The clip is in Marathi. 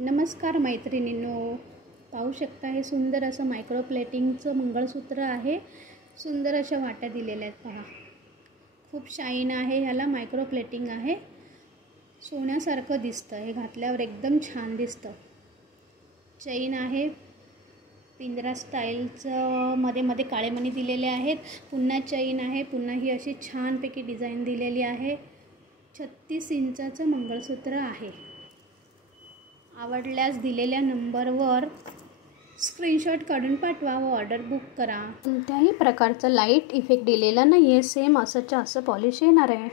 नमस्कार मैत्रिणींनो, पाहू शकता हे सुंदर असं मायक्रो प्लेटिंगचं मंगळसूत्र आहे। सुंदर अशा वाट्या दिलेल्या आहेत पहा। खूप शाईन आहे, ह्याला मायक्रो प्लेटिंग आहे। सोन्यासारखं दिसतं, हे घातल्यावर एकदम छान दिसतं। चेन आहे, पिंजरा स्टाईलचं मध्ये मध्ये काळे मणी दिलेले आहेत। पुन्हा चेन आहे, पुन्हा ही अशी छानपैकी डिझाईन दिलेली आहे। 36 इंचाचं मंगळसूत्र आहे। आवडल्यास दिलेल्या नंबरवर स्क्रीनशॉट काढून पाठवा व ऑर्डर बुक करा। कोणत्याही प्रकारचा लाईट इफेक्ट दिलेला नाही आहे, सेम असंच्या असं पॉलिश येणार आहे।